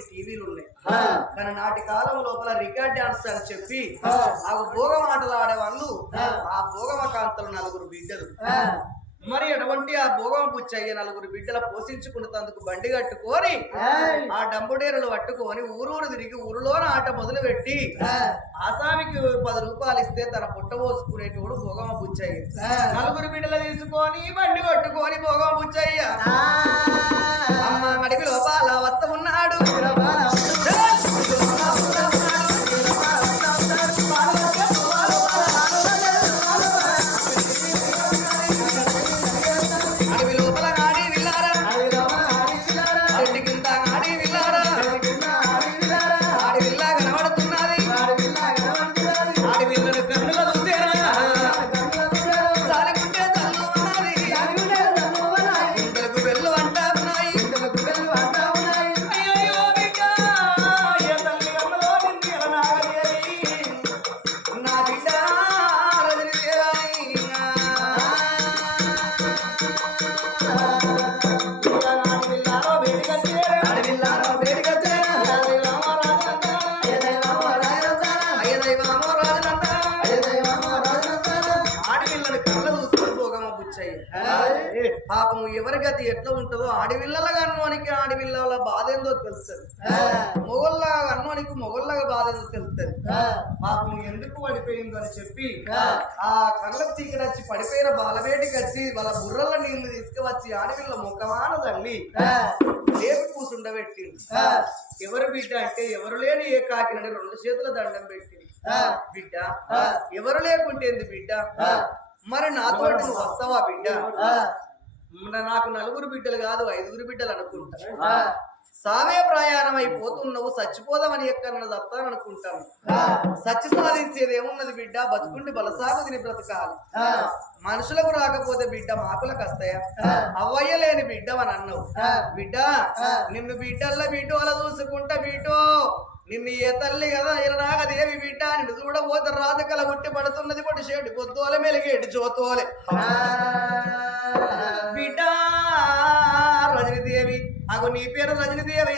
కోటి టీవీలు ఉన్నాయి. కానీ నాటి కాలం లోపల రికార్డ్ డాన్స్ అని చెప్పి ఆ. భోగం ఆటలు ఆడేవాళ్ళు ఆ. భోగమ కాంతలు నలుగురు బిడ్డలు. మరి అటువంటి ఆ భోగం పుచ్చయ్య నలుగురు బిడ్డల పోషించుకున్నందుకు బండి కట్టుకొని ఆ. డంబుడేరులు పట్టుకొని ఊరూరు తిరిగి ఊరిలోన ఆట మొదలు పెట్టి ఆసామికి పది రూపాయలు ఇస్తే తన పుట్ట పోసుకునేటోడు భోగమ బుచ్చయ్య నలుగురు బిడ్డలు తీసుకొని బండి కొట్టుకొని భోగమ బుచ్చయ్య అమ్మ లోపాల పాపం ఎందుకు పడిపోయిందో అని చెప్పి ఆ. కళ్ళకు చీకటి వచ్చి పడిపోయిన బాలవేటికి వచ్చి వాళ్ళ బుర్రల నీళ్ళు తీసుకువచ్చి ఆడపిల్ల ముఖమాన తల్లి లేపి కూసుండబెట్టింది. ఎవరు బిడ్డ అంటే ఎవరు లేని ఏ కాకినని రెండు చేతుల దండం పెట్టింది. బిడ్డ ఎవరు లేకుంటే ఏంది బిడ్డ? మరి నాతో నువ్వు వస్తావా బిడ్డ? నాకు నలుగురు బిడ్డలు కాదు ఐదుగురు బిడ్డలు అనుకుంటా. సామే ప్రయాణం అయిపోతున్నావు చచ్చిపోదామని ఎక్కడ తప్పాను అనుకుంటాను. సచ్చి సాధించేది ఏమున్నది బిడ్డ? బతుకుండి బలసాగు తిని బ్రతకాలి మనుషులకు రాకపోతే బిడ్డ మాకులకు వస్తాయా అవ్వయ్య లేని బిడ్డ అని అన్నావు బిడ్డ నిన్ను బిడ్డల్ల బిడ్డ అలా చూసుకుంటా బిడ్డో నిన్ను ఏ తల్లి కదా ఇలాగదేవి బిడ్డ నిన్ను చూడబోతే కల గుట్టి పడుతున్నది పడి షేడు కొద్దోలే మెలిగేటి చోతోలే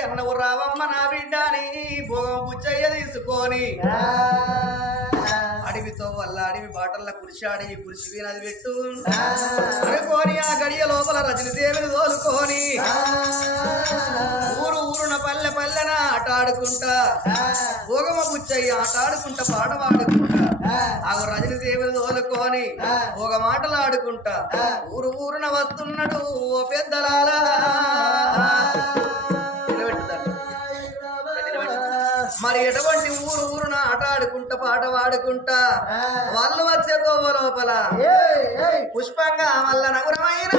అన్నవు రావమ్మ నా బిడ్డ అని భోగం బుచ్చయ్య తీసుకొని అడవితో వల్ల అడవి బాటల్ల కురిశాడి కురిసి వీనది పెట్టు. అనుకోని ఆ గడియ లోపల రజనీదేవిని తోలుకొని. ఊరు ఊరున పల్లె పల్లెన ఆట ఆడుకుంటా. భోగమ బుచ్చయ్య ఆట ఆడుకుంటా పాట పాడుకుంటా. ఆగు రజనీదేవిని తోలుకొని ఒక మాటలు ఆడుకుంటా. ఊరు ఊరున వస్తున్నాడు ఓ పెద్దలాలా. మరి ఎటువంటి ఊరు ఊరున ఆట ఆడుకుంటా పాట పాడుకుంటా? వాళ్ళు వచ్చే లోపల. పుష్పంగా వల్ల నగురమైన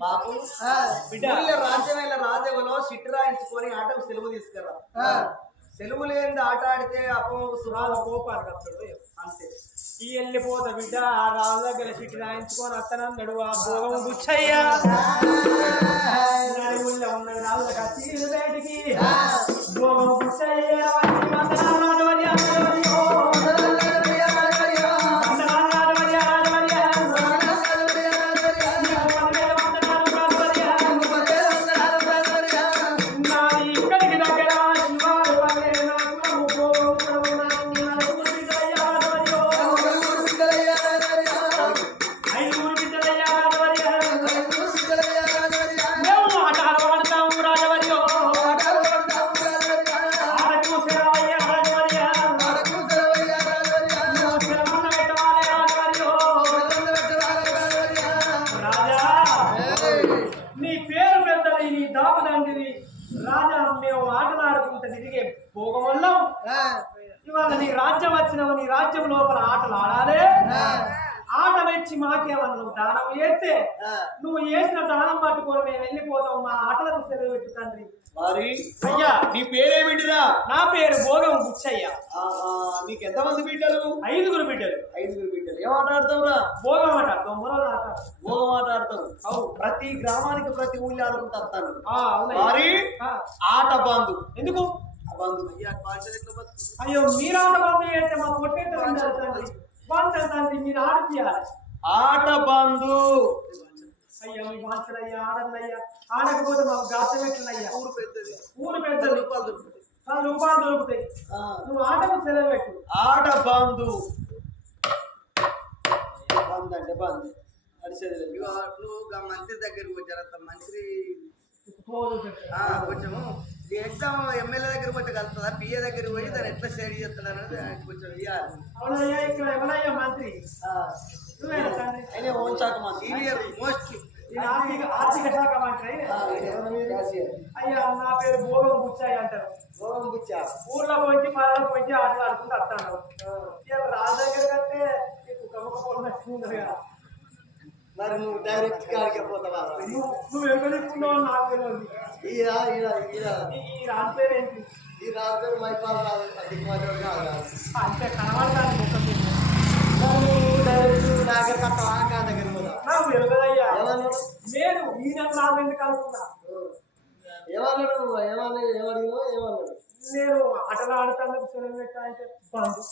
బాబు. రాజ్యమైన రాజవలో సిట్టు రాయించుకొని ఆటకు సెలవు తీసుకురా. సెలవు లేని ఆట ఆడితే అపం సురాల కోపాడు అంతే. ఈ వెళ్ళిపోతా బిడ్డ ఆ రాజు దగ్గర సిట్టి రాయించుకొని అత్తనన్నాడు ఆ భోగం ఉన్నది రాజుల కచ్చి బయటికి. భోగం బుచ్చయ్య. తిరిగే భోగం వల్ల ఇవాళ నీ రాజ్యం వచ్చినావు నీ రాజ్యం లోపల ఆటలు ఆడాలి. ఆట వచ్చి మాకేమన్నా నువ్వు దానం చేస్తే నువ్వు చేసిన దానం పట్టుకొని మేము వెళ్ళిపోతాం మా ఆటలకు సెలవు పెట్టు తండ్రి. మరి? అయ్యా నీ పేరేమిటిరా? నా పేరు భోగం బుచ్చయ్య. నీకు ఎంతమంది బిడ్డలు? ఐదుగురు బిడ్డలు. ఐదుగురు బిడ్డలు. ఏం ఆట ఆడతావురా? భోగం ఆట దొంగల ఆట. భోగం ఆట అవు. ప్రతి గ్రామానికి ప్రతి ఊళ్ళో ఆడుకుంటూ వస్తాను. ఆ, అవునయ్యా. మరి? ఆట బంధు. ఎందుకు? అయ్యో మీరాట బంధు చేస్తే మా పొట్టేట తండ్రి మీరు ఆడిపియాలి. ఆట బంధు అయ్యా మీ వంచలయ్యా ఆడండి ఆడకపోతే మాకు గాత పెట్టలయ్యా ఊరు పెద్దది. ఊరు పది పెద్దలు రూపాయలు దొరుకుతాయి. పది రూపాయలు దొరుకుతాయి. నువ్వు ఆటకు సెలవు పెట్టు. ఆట బంధు బంధు. అంటే లేదు. ఇగో నువ్వు గా మంత్రి దగ్గరికి వచ్చారంత మంత్రి కొంచెము ఎగ్జామ్ ఎమ్మెల్యే దగ్గర పోతే కలుస్తుందా పిఏ దగ్గరికి పోయి దాన్ని ఎట్లా షేర్ చేస్తాడు అనేది ఆయనకి కొంచెం ఇవ్వాలి అవునయ్యా ఇక్కడ ఎవరయ్యా మంత్రి ఆ, నువ్వేనా తండ్రి అయినా ఓన్ శాఖ మంత్రి. సీనియర్ మోస్ట్ ఈ ఆర్థిక ఆర్థిక శాఖ మంత్రి ఆ, ఎవరు మీరు? అయ్యా నా పేరు భోగం బుచ్చాయి అంటారు భోగం బుచ్చా. ఊర్లో పోయి పనులకు పోయి ఆటలు ఆడుకుంటూ వస్తాను ఇలా రాజు దగ్గర కంటే కుక్క పోవడం కదా మరి నువ్వు డైరెక్ట్ గాడికే పోతావా? నువ్వు నువ్వు ఎక్కడిస్తున్నావు నాకు తెలియదు ఈ- ఈ రాజు పేరు ఏంటి? ఈ రాజు మైపాల్ రాదు దిక్కుమాలి కాదు అంతే కనబడతాను. నువ్వు డైరెక్ట్ నాగర్ కట్టవా కా దగ్గర నాకు తెలియదయ్యా నేను ఈ నెల నాకు ఎందుకు అనుకున్నా? ఏమన్నాడు నువ్వు? ఏమన్నా ఏమడిగినావు ఏమన్నాడు నేను ఆటలు ఆడుతాను పెట్టా అంటే బంధు.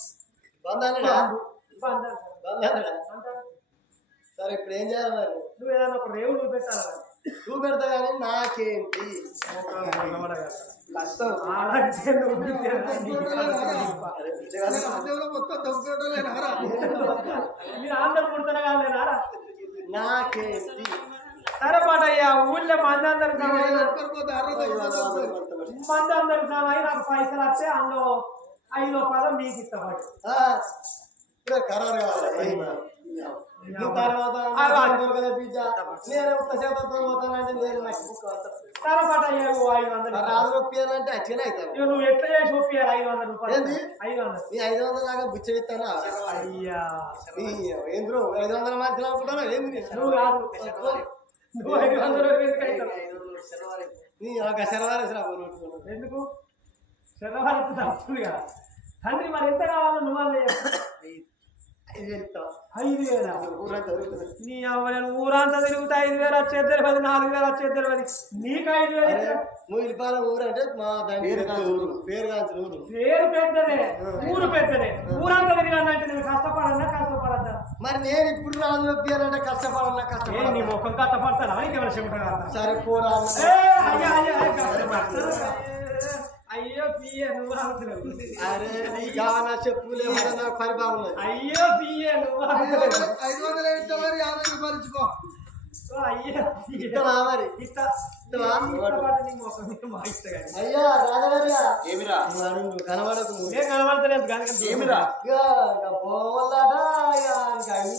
సరే ఇప్పుడు ఏం చేయాలి మరి? నువ్వు ఏదైనా ఒక రేవు నువ్వు పెట్టాలి మరి. నువ్వు పెడతా కానీ నాకేంటి కష్టం. మీరు ఆంధ్ర పుడతారా నాకేంటి? సరే పాటయ్యా ఊళ్ళో మంది అందరు. మంది అందరు నాకు పైసలు వస్తే అందులో ఐదో పదం మీకు ఇస్తాడు రాజు ఒప్పియాలంటే అట్లనే అవుతాను నువ్వు ఎట్లా చేసి ఒప్పియాలి ఐదు వందల రూపాయలు? ఐదు వందలు నీ ఐదు వందల దాకా బుచ్చవిస్తానా అయ్యా ఏంద్రు ఐదు వందల మధ్యలో అనుకుంటారా ఏంది? నువ్వు కాదు నువ్వు ఐదు వందలు ఎందుకు అవుతావు? నీ ఒక శనివారం. ఎందుకు శరవారికి తప్పులు కదా తండ్రి మరి ఎంత కావాలో నువ్వు అన్న. ఐదు వేలు. నీ అవ్వలేను ఊరంతా తిరుగుతా ఐదు వేలు వచ్చేది తెలియదు నాలుగు వేలు వచ్చేది తెలియదు నీకు ఐదు వేలు. నువ్వు ఇరిపాల ఊరు అంటే మా పేరు ఊరు పేరు ఊరు పేరు పెద్దదే. ఊరు పెద్దదే. ఊరంతా తిరిగానంటే నేను కష్టపడన్నా కష్టపడద్దా? మరి నేను ఇప్పుడు రాజు ఒప్పియాలంటే కష్టపడాలన్నా ఏ నీ కష్టపడాలి ముఖం కష్టపడతానా? ఇంకేమైనా చెబుతా సరే పోరా. ఏ, అయ్యో, పియ్య నువ్వు అవుతున్నావు అరే నీ కావాలా చెప్పు లేకపోతే నాకు పని బాగున్నది అయ్యో పియ్య నువ్వు ఐదు వందలు ఇస్తే మరి యాభై రూపాయలు ఇచ్చుకో. ఓ, అయ్యో నీ రాజగారిగా ఏమిరా? కనబడకు. నేను కనబడతలేదు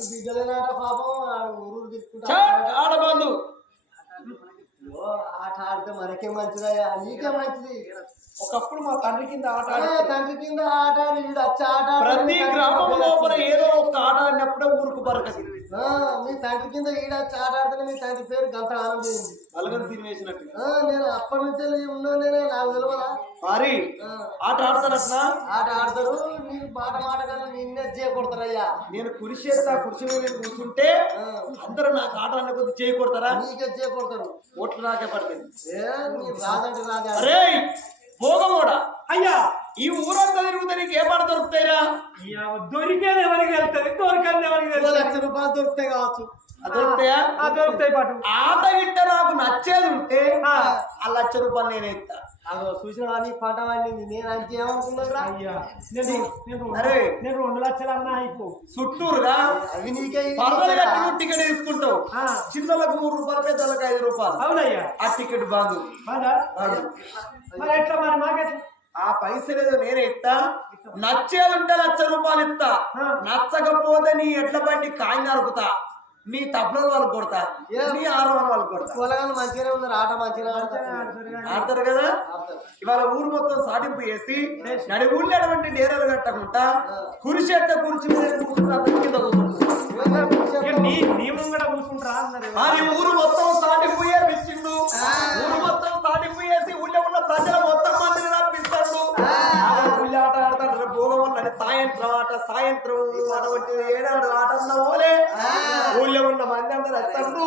బిడ్డలేనాట పాపం ఆడు ఊరు తీసుకుంటా ఆట ఆడితే మనకే మంచిదయ్యా నీకే మంచిది. ఒకప్పుడు మా తండ్రి కింద ఆట తండ్రి కింద ఆట ఆడి ఈడు వచ్చి ఆట ప్రతి గ్రామం లోపల ఏదో ఒక ఆట ఆడినప్పుడే ఊరుకు బరకది. మీ తండ్రి కింద ఈడ వచ్చి ఆట ఆడితే మీ తండ్రి పేరు గంట ఆనందింది నలుగురు తిరిగేసినట్టు నేను అప్పటి నుంచి ఉన్నాను నేనే నాకు తెలియదా మరి ఆట ఆడతారట్నా ఆట ఆడతారు నీకు మాట మాట కన్నా నిన్నే చేయకూడతారయ్యా. నేను కురిసి చేస్తా కుర్చీ మీద కూర్చుంటే అందరూ నాకు ఆట అన్న కొద్ది చేయకూడతారా? నీకే చేయకూడతారు. ఓట్లు నాకే పడుతుంది నీ రాదంటే రాజా అరే పోగమోడా అయ్యా ఈ ఊరంతా తిరుగుతా నీకు ఏ పాట దొరుకుతాయిరా? దొరికేది ఎవరికి వెళ్తుంది దొరికేది ఎవరికి లక్ష రూపాయలు దొరుకుతాయి కావచ్చు. అది దొరుకుతాయా? ఆ, దొరుకుతాయి పాటు. ఆట గిట్ట నాకు నచ్చేది ఉంటే ఆ. ఆ లక్ష రూపాయలు నేనే ఇస్తా. అదో చూసిన వాడిని పాట వాడింది నేను అంటే ఏమనుకున్నారా అయ్యా నేను నేను అరే. నేను రెండు లక్షలు అన్నా అయిపో చుట్టూరుగా అవి నీకే? కట్టి టికెట్ తీసుకుంటావు. ఆ, చిన్నలకు మూడు రూపాయలు పెద్దలకు ఐదు రూపాయలు. అవునయ్యా. ఆ టికెట్ బాగు? మరి ఎట్లా మరి మాకెట్లా ఆ పైసలు ఏదో నేనే ఇస్తా. నచ్చేది ఉంటే లక్ష రూపాయలు ఇస్తా. నచ్చకపోతే నీ ఎట్ల బండి కాయి నరుకుతా నీ తప్పుల వాళ్ళకి కొడతా. నీ ఆడవాళ్ళ వాళ్ళకి కొడతా. మంచిగానే ఉన్నారు ఆట మంచిగానే ఆడతారు. కదా. ఇవాళ ఊరు మొత్తం సాటింపు చేసి నడి ఊళ్ళో అటువంటి నేరలు కట్టకుండా కురిసి ఎట్ట కురిచి ఊరు మొత్తం సాటింపు ఊరు మొత్తం సాటింపు చేసి ఊళ్ళో ఉన్న ప్రజల సాయంత్రం అటువంటి ఏనాడు ఆట అన్న ఓలే ఊళ్ళో ఉన్న మంది అందరు వస్తారు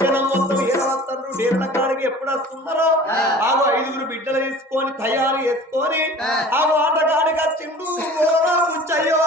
జనం మొత్తం ఏడ వస్తారు డేరల కాడికి ఎప్పుడు వస్తున్నారో? ఆగో ఐదుగురు బిడ్డలు తీసుకొని తయారు చేసుకొని ఆగో ఆట కాడికి వచ్చిండు ముచ్చయ్యో.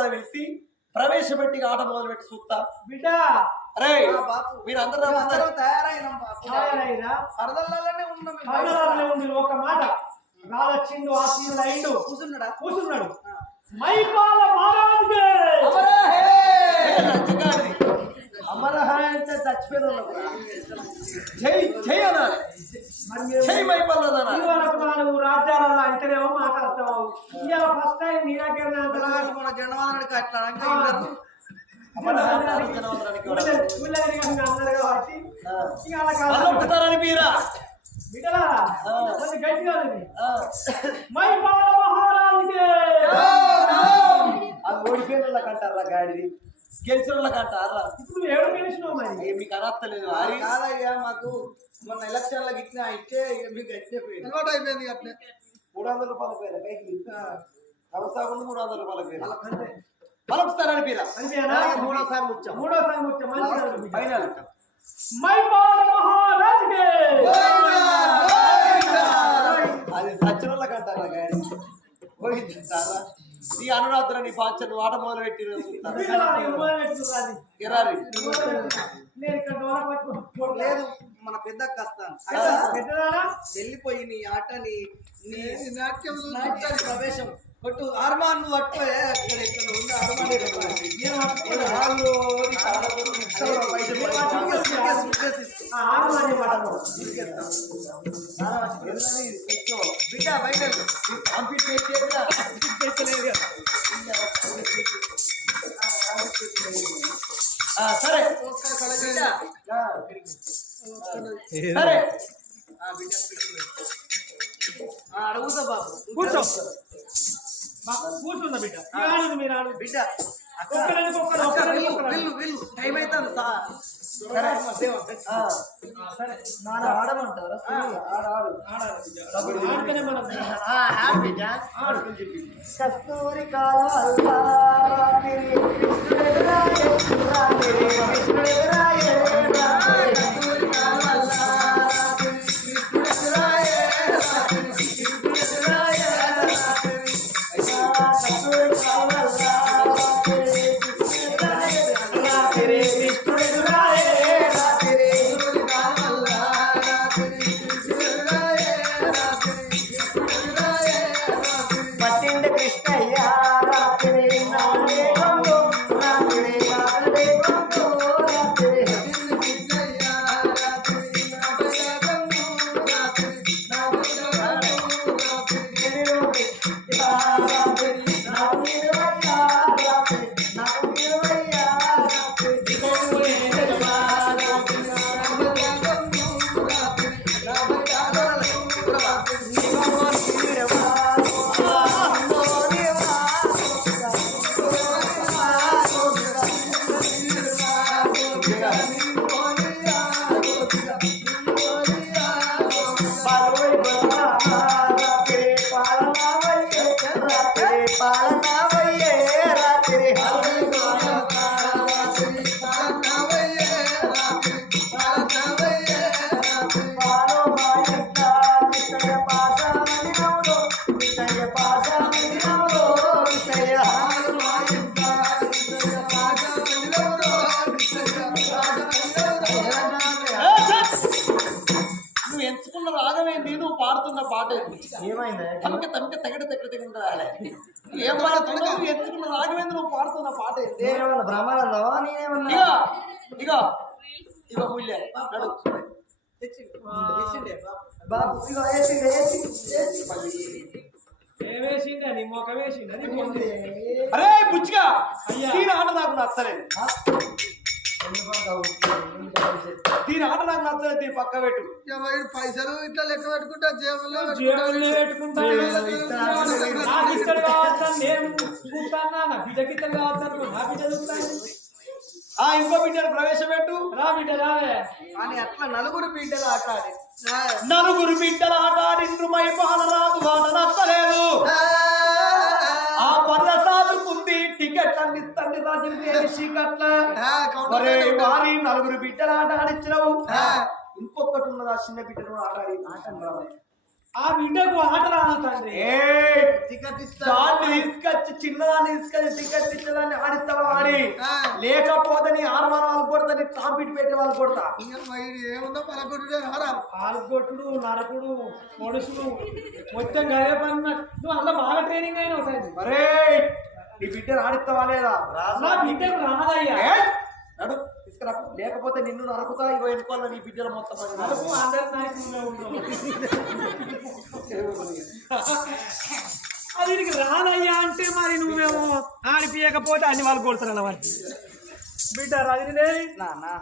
ఒక్కొక్కరు పిలిచి ప్రవేశపెట్టి ఆట మొదలు పెట్టి చూస్తా. బిడ్డ! బాపు. మీరందరూ అందరం తయారైనాం ఒక మాట. రాలొచ్చిండు ఆశీనుడు అయిండు. కూర్చున్నాడా కూర్చున్నాడు మైపాల మహారాజుకే అమరహాయ అంటే చచ్చిపోయిన. జై జై అనాలి జై మైపల్లదనాలి ఇదివరకు నాలుగు రాజ్యాలలో అయితేనేమో మాట్లాడతావు. ఇవాళ ఫస్ట్ టైం నీ దగ్గర మన జెండవాదనకి అట్లా ఓడిపోయిన అంటారా గాడిది? గెలిచిన వాళ్ళకి అంటారా ఇప్పుడు ఏడు గెలిచినావు మరి? మీకు అనర్థలేదు కాదయ్యా మాకు మొన్న ఎలక్షన్లకు ఇచ్చిన ఇచ్చే మీకు అయిపోయింది అలవాటు అయిపోయింది అట్లే. మూడు వందల రూపాయల పేరు కైకి అవసరం మూడు వందల రూపాయల పేరు మీరా అంతేనా? మూడోసారి ముచ్చాం. మూడోసారి ముచ్చ మంచి ఫైనల్. మహారాజుకే! అది సచిన వాళ్ళకి అంటారా గాడి పోయిందంటారా నీ అనురాధన నీ పాంచను ఆట మొదలు పెట్టి లేదు మన పెద్ద కస్తాను వెళ్ళిపోయి నీ ఆట నీ నీ నాట్యం నాట్యానికి ప్రవేశం కొట్టు ఆర్మాన్ నువ్వు ఏ, అక్కడ ఇక్కడ ఉంది ఆర్మాన్ బిడ్డ బయట సరే. సరే. అడుగుతా బాబు కూర్చో. కూర్చుందా బిడ్డ? మీరు ఆడు బిడ్డ టైం అవుతుంది సరే సరే నాన్న ఆడమంటారా? ఆడ ఆడు. కస్తూరి కాల పట్టిండ పాట. బుచ్చిగా. ఏమైంది? తమక తమక తగడ తగడ తగడ రాలే. ఏం పాడుతున్నావు? ఎత్తుకున్న రాఘవేంద్ర నువ్వు పాడుతున్న పాట ఏంటి. బాబు వేసిండే మొక్క అరే బుచ్చిగా ఆట నాకు నచ్చలేదు. దీని ఆట నాకు నచ్చలేదు దీని పక్క పెట్టు. పైసలు ఇట్లా లెక్క పెట్టుకుంటా నాకు ఇస్తాడు కావచ్చు? నేను చూస్తానా నా బిడ్డకి ఇస్తాడు కావచ్చు అనుకో నా బిడ్డ చూస్తాను ఆ ఇంకో బిడ్డను ప్రవేశపెట్టు. రా బిడ్డ రావే. అని అట్లా నలుగురు బిడ్డలు ఆట ఆడి నలుగురు బిడ్డల ఆట ఆడిండ్రు వారి నలుగురు బిడ్డల ఆట ఆడించినవు. ఇంకొకటి ఉన్నది? ఆ చిన్న బిడ్డను ఆట ఆడి ఆ బిడ్డకు ఆట రాదు తండ్రి. టికెట్ దాన్ని తీసుకొచ్చి చిన్నదాన్ని తీసుకొచ్చి టికెట్ ఇచ్చేదాన్ని ఆడిస్తావా ఆడి? లేకపోతే నీ ఆర్మానాలు కొడతా నీ టాపిట్ పెట్టే వాళ్ళు కొడతా. ఏముందో పలకొట్టు రారా? పాల్గొట్టుడు నరకుడు మనుషులు మొత్తం గదే పని. నువ్వు అలా బాగా ట్రైనింగ్ అయినావు తండ్రి. మరే నీ బిడ్డను ఆడిస్తావా లేదా? నా బిడ్డకు రాదయ్యా? నడు తీసుకురా లేకపోతే నిన్ను నరుకుతా ఇగో ఎన్నుకోవాలి నీ బిడ్డల మొత్తం నరుకు. అందరి నాయకుల్లో అది నీకు రాదయ్యా అంటే మరి నువ్వేమో ఆడిపియకపోతే అన్ని వాళ్ళు కొడుతున్నా మరి. బిడ్డ రజనీదేవి నానా.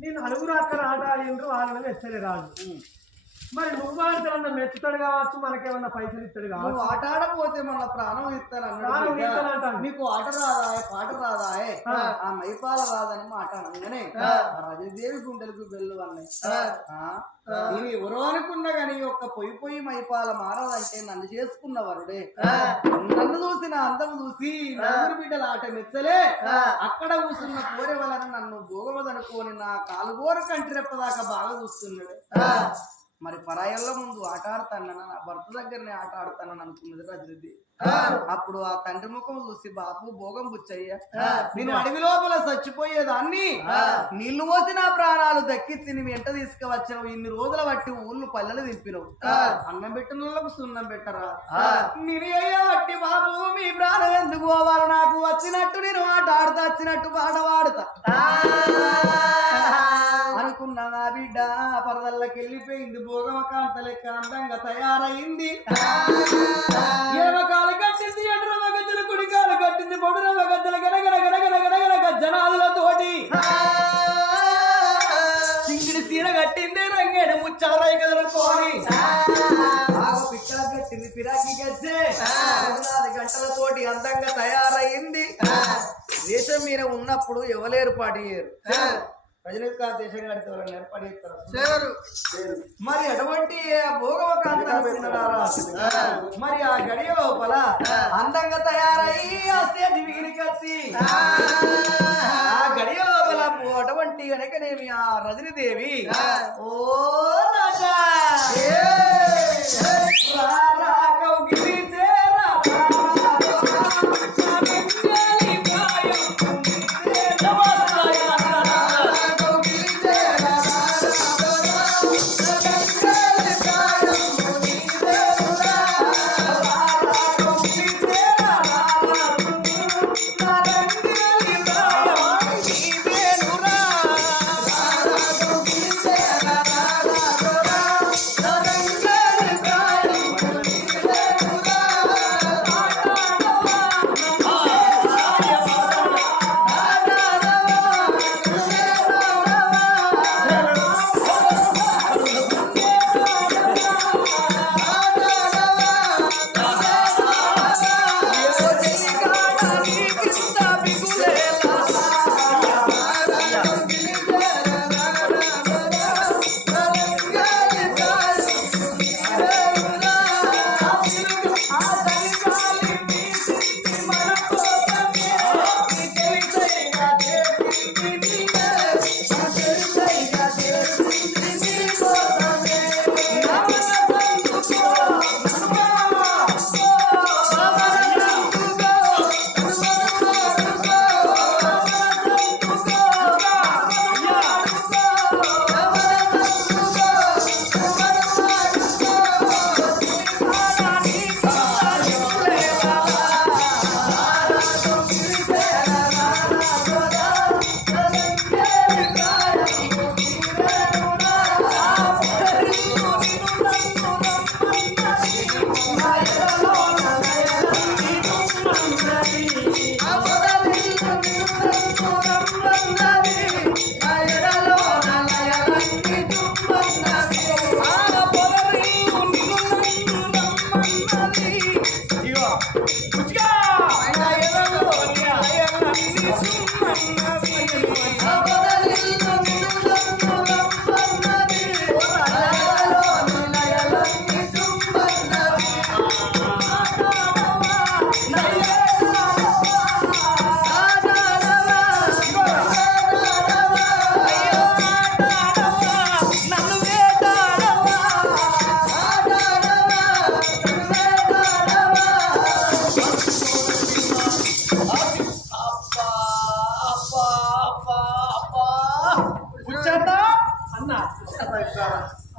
నేను నలుగురు అక్కడ ఆట ఆడిండ్రు వాళ్ళని మెచ్చలే రాదు మరి నువ్వు ఆడతానన్న మెచ్చుతాడు కావచ్చు మనకేమన్నా పైసలు ఇస్తాడు నువ్వు కావచ్చు ఆట ఆడపోతే మన ప్రాణం ఇస్తాను అన్నాడు. నీకు ఆట రాదాయే పాట రాదాయే ఆ. మైపాల రాదని మాట అనగానే రజదేవి గుండెలకు బెల్లు అన్నాయి? నేను ఎవరో అనుకున్నా గాని ఒక్క పొయ్యి పొయ్యి మైపాల మారదంటే నన్ను చేసుకున్న వరుడే. నన్ను చూసి నా అందం చూసి నలుగురు బిడ్డల ఆట మెచ్చలే. అక్కడ కూర్చున్న కోరె వలన నన్ను భోగమదనుకోని నా కాలుగోర కంటి రెప్పదాకా బాగా చూస్తున్నాడు. మరి పరాయల్లో ముందు ఆట ఆడతానని నా భర్త దగ్గరనే ఆట ఆడతానని అనుకున్నది రజనిది. అప్పుడు ఆ తండ్రి ముఖం చూసి బాపు భోగం బుచ్చయ్య. నేను అడవి లోపల చచ్చిపోయేదాన్ని. నీళ్ళు పోసి నా ప్రాణాలు దక్కించి నీ వెంట తీసుకువచ్చినవు ఇన్ని రోజుల బట్టి ఊళ్ళు పల్లెలు దింపినవు. అన్నం పెట్టిన వాళ్ళకు సున్నం పెట్టరా? నేను అయ్యా బట్టి బాబు మీ ప్రాణం ఎందుకు పోవాలి నాకు? వచ్చినట్టు నేను ఆట ఆడుతా వచ్చినట్టు పాట పాడుతా. అనుకున్నా నా బిడ్డ. పరదల్లకి వెళ్ళిపోయింది భోగమ కాంత లెక్క అందంగా తయారైంది ఏమకాలు కట్టింది? ఎడరవ గజ్జల కుడికాలు కట్టింది. పొడురవ గజ్జల గడగడ గడగడ గడగడ గజ్జనాదులతోటి చింగిడి సీర కట్టింది. రంగేడు ముచ్చల రైకలు కోరి. పిక్కల కట్టింది పిరాకి గజ్జే. గంటల తోటి అందంగా తయారైంది దేశం మీద ఉన్నప్పుడు ఎవలేరు పాటియ్యారు. మరి అటువంటి భోగవ మరి ఆ గడియ లోపల అందంగా తయారై ఆ స్టేజ్ వీరికొచ్చి ఆ. గడియ లోపల అటువంటి వెనకనేమి ఆ రజనీదేవి ఓ రాజా! రా రా కౌగిలి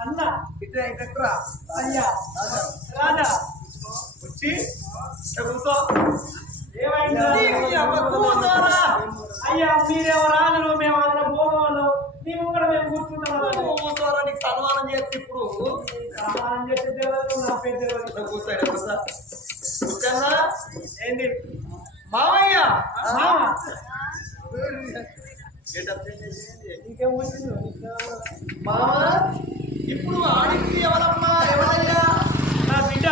అన్న ఇట్లా ఇట్లా అయ్యా రాజా వచ్చి కూర్చో కూర్చోరా అయ్యా మీరేమో రాజులు మేము అందరం నీ ముంగడ మేము కూర్చుంటాం కూర్చోరా నీకు సన్మానం చేస్తే ఇప్పుడు సమానం చేసే తెలియదు నా పేరు తెలియదు ఇక్కడ కూర్చో ఇక్కడ కూర్చో కూర్చోన్నా ఏంది? మామయ్య? మామ ఇప్పుడు ఆడికి ఎవరమ్మా? ఎవరయ్యా? నా బిడ్డ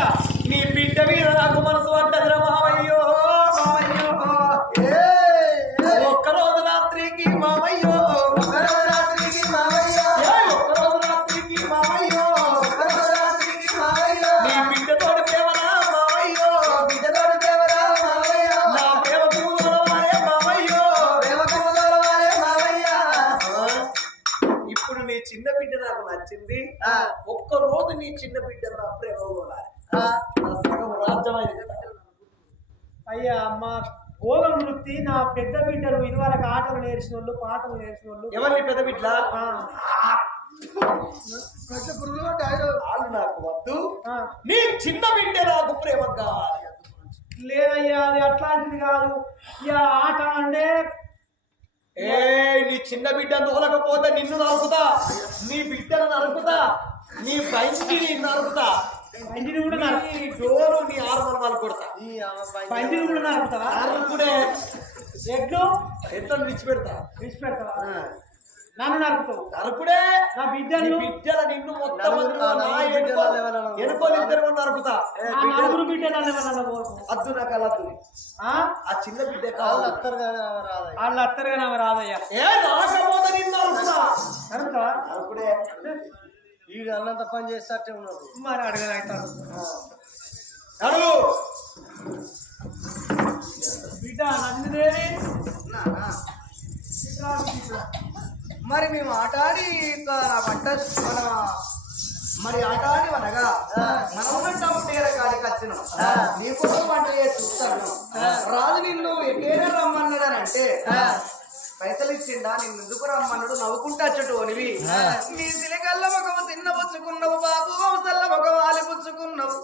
నీ బిడ్డ మీద నాకు మనసు పడ్డదిరా మామయ్యో చిన్న బిడ్డ నా ప్రేమ పోలాలి నా సగం రాజ్యమైంది. అయ్యా మా భోగం వృత్తి నా పెద్ద బిడ్డలు ఇదివరకు ఆటలు నేర్చిన వాళ్ళు పాటలు నేర్చిన వాళ్ళు ఎవరిని పెద్ద బిడ్డ ఆ, వాళ్ళు నాకు వద్దు. నీ చిన్న బిడ్డ నాకు ప్రేమ కావాలి లేదయ్యా అది అట్లాంటిది కాదు. ఇక ఆట అంటే ఏ నీ చిన్న బిడ్డ తోలకపోతే నిన్ను నరుకుతా. నీ బిడ్డను నరుకుతా. నీ బయటికి నీ నరుకుతా. పందిని కూడా నరు నీ డోరు నీ ఆరుమల వాళ్ళు కొడతా. పందిని కూడా నరుకుతావా? నరుకుడే ఎట్లు? ఎంత విడిచిపెడతా? విడిచిపెడతావా? నన్ను నరుకుతావు? నరుకుడే. నా నీ బిడ్డలు బిడ్డల నిన్ను మొత్తం ఎనుకోలు ఇద్దరు నరుకుతా. నలుగురు బిడ్డలు అద్దు నాకు అలద్దు ఆ? ఆ చిన్న బిడ్డ కావాలి. అత్తరు వాళ్ళు అత్తరుగా నాకు రాదయ్యా? ఏ నాకపోతే నిన్ను నరుకుతా. నరుకుతావా? నరుకుడే. వీడు అన్నంత పని చేస్తే ఉన్నాడు. మరి బిడ్డ నందిదేవి నానా. మరి మేము ఆటాడి ఇక నా పంట మన మరి ఆటాడి అనగా మనం ఉన్నట్టు తీర కాడికి వచ్చినాం. నీ కోసం వంట చేసి చూస్తాను. రాజు నిన్ను ఎటైనా రమ్మన్నాడు అంటే పైసలు ఇచ్చిండా నిన్ను ఎందుకు రమ్మన్నాడు నవ్వుకుంటా వచ్చటోనివి నీ సిలికల్ల ముఖము తిన్న పుచ్చుకున్నావు బాబు అవసల్ల ముఖం ఆలి పుచ్చుకున్నావు